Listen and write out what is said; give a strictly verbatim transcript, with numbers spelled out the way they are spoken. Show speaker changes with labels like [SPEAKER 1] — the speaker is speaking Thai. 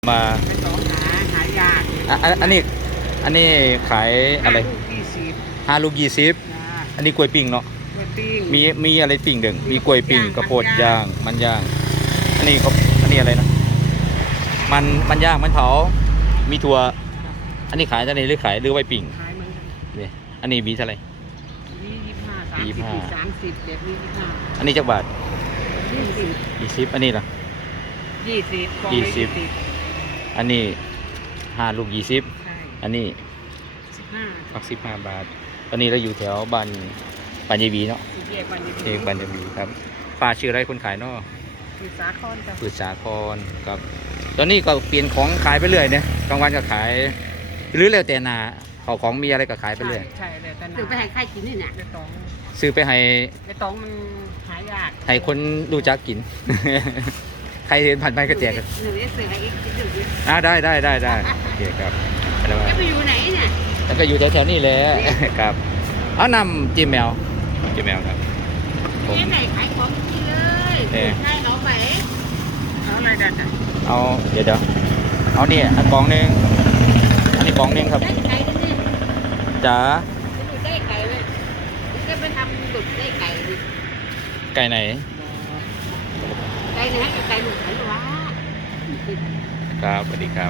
[SPEAKER 1] มา
[SPEAKER 2] เป็นของหาหายาก
[SPEAKER 1] อ่ะอันอันนี้อันนี้ขายอะไร
[SPEAKER 2] ลูกยี่สิบ
[SPEAKER 1] ห้าลูกยี่สิบ
[SPEAKER 2] นะ
[SPEAKER 1] อันนี้กล้วยปิ้งเนาะ
[SPEAKER 2] กล้วยปิ้ง
[SPEAKER 1] มีมีอะไรปิ้งเดึงมีกล้วยปิ้งกระโพด
[SPEAKER 2] มัน
[SPEAKER 1] ย่า
[SPEAKER 2] ย่าง ง
[SPEAKER 1] มันย่าง อันนี้เขาอันนี้อะไรนะมันมันย่างมันเผามีถั่วอันนี้ขายเท่าไหร่หรือขายหรือไว้ปิ้ง
[SPEAKER 2] ขายเหมือนกัน
[SPEAKER 1] เนี่ยอันนี้มีเท่าไหร่
[SPEAKER 2] ยี่สิบห้าสาม
[SPEAKER 1] ยี่
[SPEAKER 2] สิ
[SPEAKER 1] สิ
[SPEAKER 2] บบ
[SPEAKER 1] ห้า
[SPEAKER 2] สามสิบเจ็ดยี่สิบห้า
[SPEAKER 1] อันนี้จักบาท
[SPEAKER 2] ยี่สิบ
[SPEAKER 1] ยี่สิบอันนี้ล่ะ
[SPEAKER 2] ยี่สิบกล่อง
[SPEAKER 1] ยี่
[SPEAKER 2] ละ
[SPEAKER 1] สิบ อันนี้ห้าลูกยี่สิบ
[SPEAKER 2] ใช่
[SPEAKER 1] อันนี้
[SPEAKER 2] สิบห้า
[SPEAKER 1] พักสิบห้าบาทตอนนี้เราอยู่แถวบ้านปัญญบีเนาะ
[SPEAKER 2] สิบเอ็ดวันยี่สิบ
[SPEAKER 1] เองปัญญบีครับป้าชื่ออะไรคนขายเนาะ
[SPEAKER 2] สิบสาครจ้ะ
[SPEAKER 1] พืชสาครครับตอนนี้ก็เปลี่ยนของขายไปเรื่อยเนี่ยกลางวันก็ขาย หรือแล้วแต่นาเขาของมีอะไรก็ขายไปเรื่อย
[SPEAKER 2] ใช่เลยแต่หนา
[SPEAKER 3] ซื้อไปให้ใครกินนี่เนี่ย
[SPEAKER 2] ใบตอง
[SPEAKER 1] ซื้อไปให้
[SPEAKER 2] ใบตองมันหายาก
[SPEAKER 1] ให้คนรู้จักกิน ใครเห็นผ่านไปก็แจกกัน
[SPEAKER 3] หนูจะซื้อให้อีกซื้ออีก
[SPEAKER 1] อ่าได้ได้ได้ได้โอเคครับแล้ว
[SPEAKER 3] จะไปอยู่ไหนเนี่ย
[SPEAKER 1] แล้วก็อยู่แถวๆนี้แหละ ครับเอานำจิ้มแมวจิ้มแมวครับผม
[SPEAKER 3] ที่ไหนขายของกินเลย
[SPEAKER 1] เอ๊ะ
[SPEAKER 3] ใช่เอาไป
[SPEAKER 2] เอาอะไรกันจ้ะ
[SPEAKER 1] เอาเดี๋ยวเดี๋ยวเอานี่อันกล่องหนึงอันนี้กล่องหนึงครับ
[SPEAKER 3] ได้ไก่กันนี่
[SPEAKER 1] จ๋า
[SPEAKER 3] จะดูได้ไก่เลยจะไปทำดุดได้ไก่ดิ
[SPEAKER 1] ไก่ไหน
[SPEAKER 3] ไก่เนี่ยให้กับไก่หลุดไหนวะ
[SPEAKER 1] ครับสวัสดีครับ